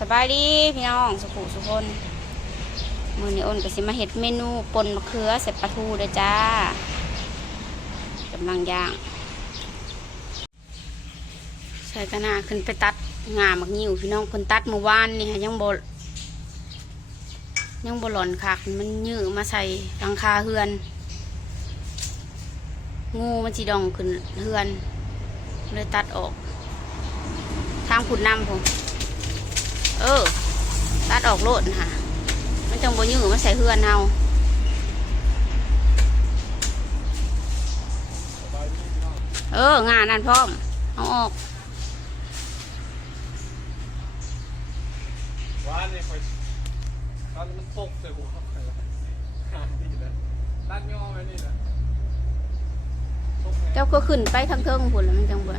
สบายดีพี่น้องสุขุสุคนมือนี้อ้นก็สิมาเฮ็ดเมนูปนมะเขือใส่ปลาทูเด้อจ้ากำลังย่างใส่กระนาขึ้นไปตัดงามักนิ้วพี่น้องคนตัดเมื่อวานนี่ค่ะยังบยังบหล่อนคักมันยื้อมาใส่หลังคาเฮือน งูมันจีดองขึ้นเฮือนเลยตัดออก ทางขุดน้ำผม เออ ตัดออกโลดนะค่ะ มันจังบ่ยื้อมาใส่เฮือนเฮาเออ งานนั่นพร้อม เอาออกว่าเนี่ยคอยตอนมันตกใส่หัวใครละหาดีนะด้านย่อไหมนี่นะตกไงเจ้าก็ขึ้นไปทางเทิงพุ่นแล้วมันจังบ่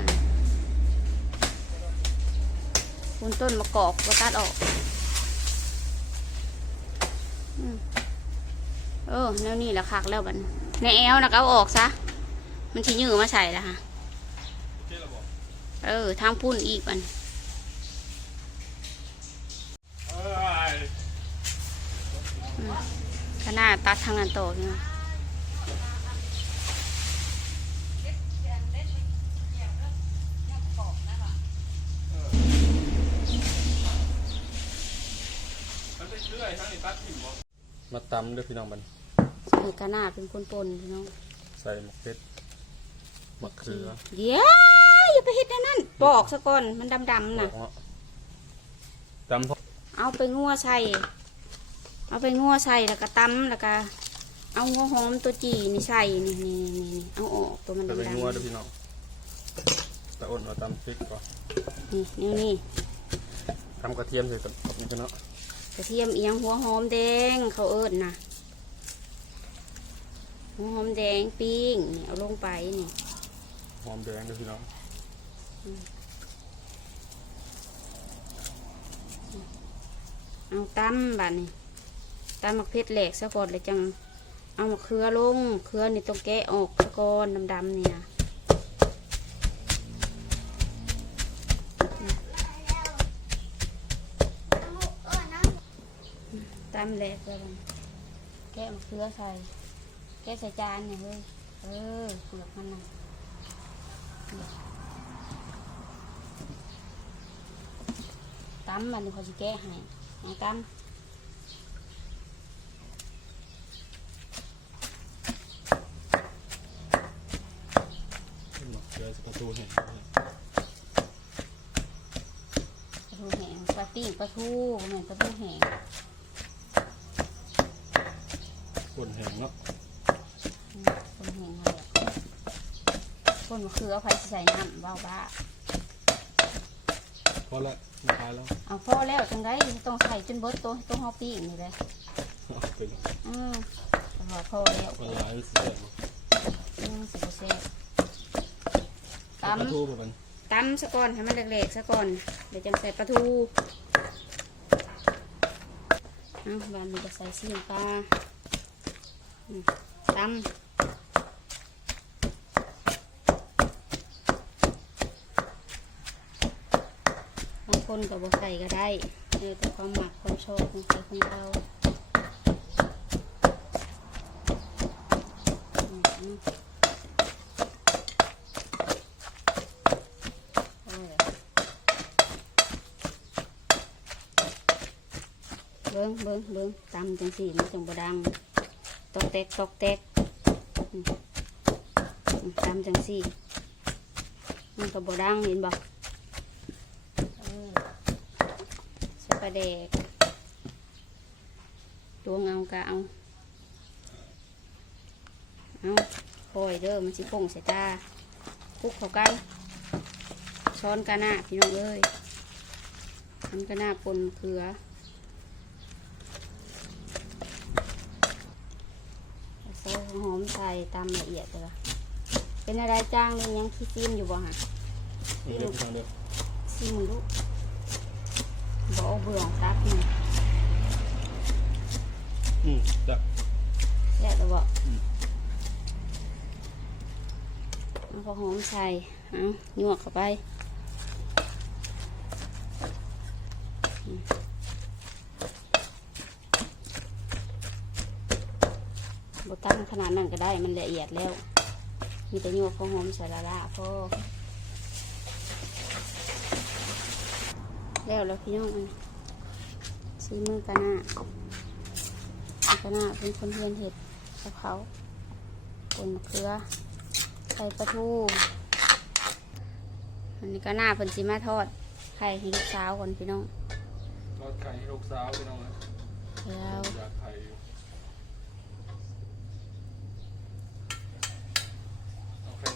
พุ่นต้นมะกอกก็ตัดออกเออแนวนี้แหละคักแล้วบันในแอวนะก็เอาออกซะ มันที่ยื้อมาใส่ละค่ะ เออทางพุ่นอีกบันขนาดตัดทางนั้นโตนี่นะ มันเป็นเรื่อยทั้งนี้ตัดถิ่มบอก มาตำด้วยพี่น้องมันใส่ขนาดเป็นคนปนๆพี่น้อง ใส่มะเขือมะเขือเดี๋ยวอย่าไปเฮ็ดอันนั่นปอกซะก่อนมันดำๆน่ะตำพอเอาไปงัวใส่ เอาไปงัวใส่แล้วก็ตำแล้วก็เอางัวหอมตัวจีนี่ใส่นี่นี่นี่นี่เอาออกตัวมันจะดำไปๆงัวด้วยพี่น้องตะอ้นมาตำพริกก่อนนี่นี่นี่ ทำกระเทียมใส่กับนี่กันเนาะ กระเทียมเอียงหัวหอมแดงเขาเอิญนะหัวหอมแดงปิ้งนี่เอาลงไปนี่หอมแดงด้วยพี่น้องเอาตำบัดนี่ตำมะเขือแหลกซะก่อนเลยจัง เอามะเขือลงเขือนี่ต้องแกะออกซะก่อนดำๆนี่นะ ตำแหลกแล้วบัดนี้แกะมะเขือใส่ แกะใส่จานเนี่ยเฮ้ย เออเปลือกมันนะตำมันนี่เขาจะแกะให้เอาตำมะเขือใส่ประตูเห็นปลาทูแห้งปลาปิ้งปลาทูเหมือนปลาทูแห้ง คน แห้งเนาะอืมคนแห้งเลยคนมะเขือเอาไปใส่น้ำเบาบ้าพอละไม่ทายแล้วเอาพอแล้วจังไรต้องใส่จนเบิดตัวตัวห่อปิ้งนี่เลยเอาไปเลยอืมแต่ว่าพอแล้วมันลายมันเสียบอืมสิบเปอร์เซ็นต์ปลาตำทูแบบมันตำซะก่อนให้มันเล็กๆซะก่อนเดี๋ยวจังใส่ปลาทูเอาบานนี้จะใส่ซีนปลาอืม ตำบางคนกับบใส่ก็ได้เออแต่ความหมักความชอบของใครของเราอืมอืมโอ้ยเบิ้งเบิ้งเบิ้งตำจังสี่มันจังบดัง ตอกแตกตอกแตกอืมอืมตำจังสี่ มันก็บดังเห็นบอกเออใส่ปลาแดกตัวเงากะเอาเอาคอยเด้อมันสิป่งใส่ตาคลุกเข้ากัน ช้อนกันหน้าพี่น้องเอ้ยทำกันหน้าปนเกลือ ใส่ หอมใส่ตามละเอียดเลยเป็นอะไรจ้างเลยยังขี้ซีมอยู่บ่ฮะนี่เดี๋ยวพี่น้องเดี๋ยวซีมลูกบ่เอาเบื่อตัดนี่อืมจะแล้วแต่บ่อืมเอาพอหอมใส่เอาหยวกเข้าไป อืมบ ตั้งขนาดนั้นก็ได้มันละเอียดแล้ว มีแต่ยวกข้าวหอมใส่ละละพอแล้วแล้วพี่น้องมันซีมือกะหน้ากะหน้าเป็นคนเรียนเห็ดกับเขาปนมะเขือใส่ปลาทูอันนี้กะหน้าเป็นสีมาทอดไข่ให้ลูกสาวก่อนพี่น้องทอดไข่ให้ลูกสาวพี่น้องนะแล้วอยากไข่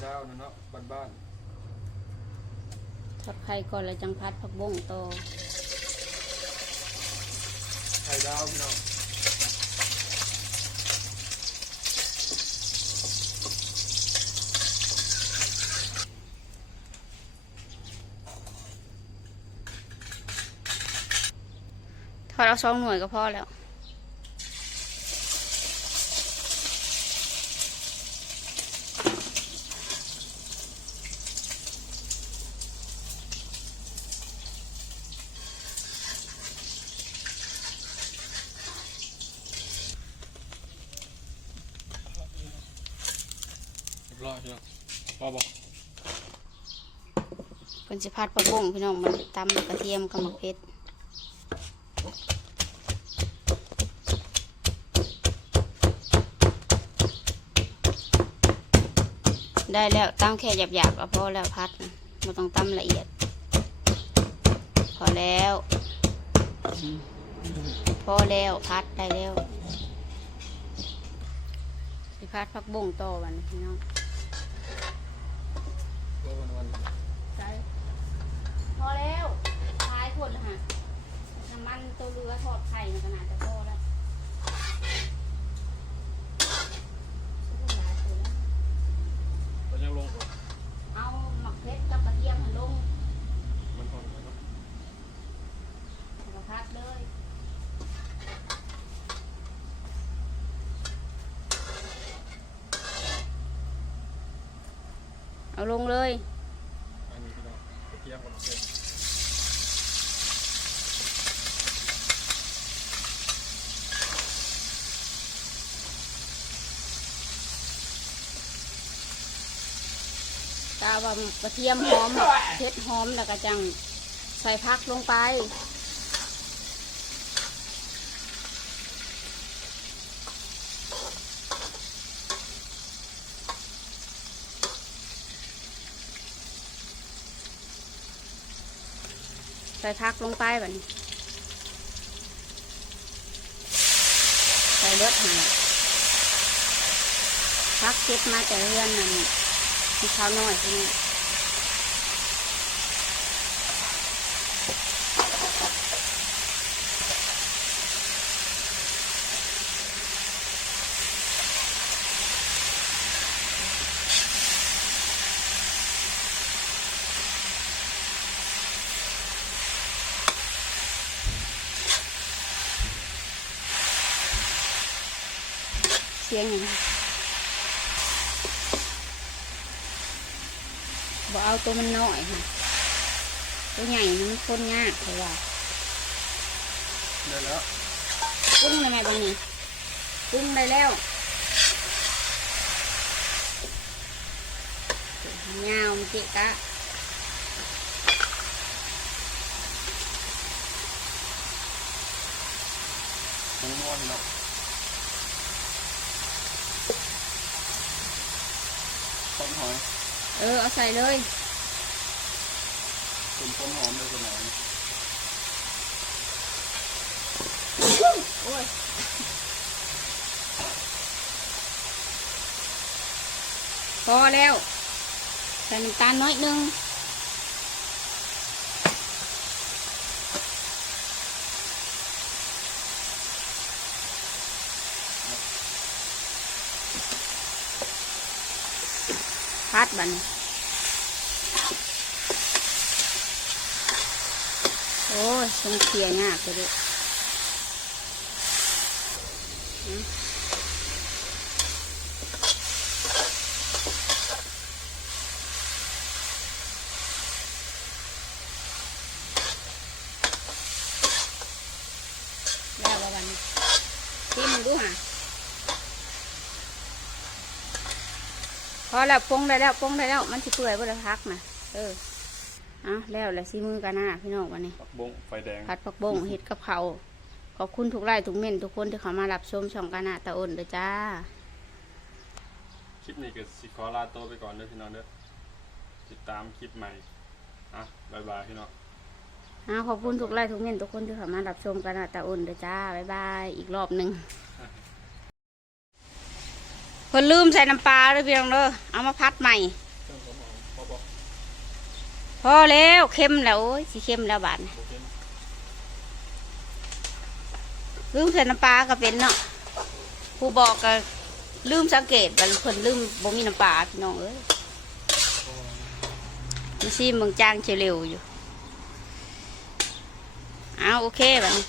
อยู่เอาไข่ดาวนะเนาะบ้านทอดไข่ก่อนแล้วจังพัดผักบุ้งโตอๆไข่ดาวพี่น้องทอดเอาสองหน่วยก็พอแล้ว เรียบร้อย พี่น้องพอบอกเป็นสิพัดผักบุ้งพี่น้องมันตำกระเทียมกับมะเขือได้แล้วตั้งแค่หยาบๆก็พอแล้วพัดไม่ต้องตำละเอียด พอแล้ว พอแล้วพัดได้แล้วสิพัดผักบุ้งต่อวันพี่น้อง ก็วันวัน ใช่พอแล้วท้ายคนละฮะน้ำมันตัวเรือทอดไข่ มันขนาจะพอแล้วตอนยังลงก่อนเอาหมักเพชรกับกระเทียมหันลงมันอ่อนแล้วเนาะแล้วก็พัดเลยเอาลงเลย อันนี้พี่น้องกระเทียมกับมะเขือตาว่าเกระเทียมหอมเพชรหอมแล้วก็จังใส่พักลงไป ใส่พักลงไปแบบนี้ใส่เลือดหาพักเก็บมาแต่เรือนนั่น ที่เขาน้อยใช่ไหมเสียงอย่างนี้ บอกเอาตัวมันน้อยค่ะ ตัวใหญ่มันคนยากเลยว่าได้แล้วปรุ้งเลยไหมบางนี้ปรุ้งได้แล้วยาวมันเกะกะหมูนวลเนาะต้นหอย เออ เอาใส่เลยเป็นต้นหอมเลยสมองโอ้ยพอแล้ว ใส่น้ำตาลน้อยหนึง บันโอ้ยชงเคลียร์ยากเลยด้วยแล้ววันนี้ที่มึงดูฮะ พอแล้วปรุงได้แล้วปรุงได้แล้วมันสิเปื่อยบ่ได้พักนะเออเอาแล้วแหละซีมือกันหน้าพี่น้องวันนี้ผักบงไฟแดงผัดผักบงเห็ดกับเขาวขอบคุณทุกไลค์ทุกเม่นทุกคนที่เขามารับชมช่องกันหน้าตาอ้นเด้อจ้า คลิปนี้ก็สิขอลาโตวไปก่อนเด้อพี่น้องเด้อติดตามคลิปใหม่อะบ๊ายบายพี่น้องอ่าขอบคุณทุกไลค์ทุกเม่นทุกคนที่เขามารับชมกันหน้าตาอ้นเด้อจ้าบ๊ายบายอีกรอบหนึ่ง เพิ่นลืมใส่น้ำปลาเลยพี่น้องเด้อเอามาพัดใหม่พ่อเอาพอแล้วเค็มแล้วโอ้ยสีเค็มแล้วบาดนี้โอเคลืมใส่น้ำปลาก็เป็นเนาะผู้บอกก็ลืมสังเกตว่าเพิ่นลืมบ่มีน้ำปลาพี่น้องเอ้ยมันซีเมืองจ้างเฉลียวอยู่เอาโอเคบัดนี้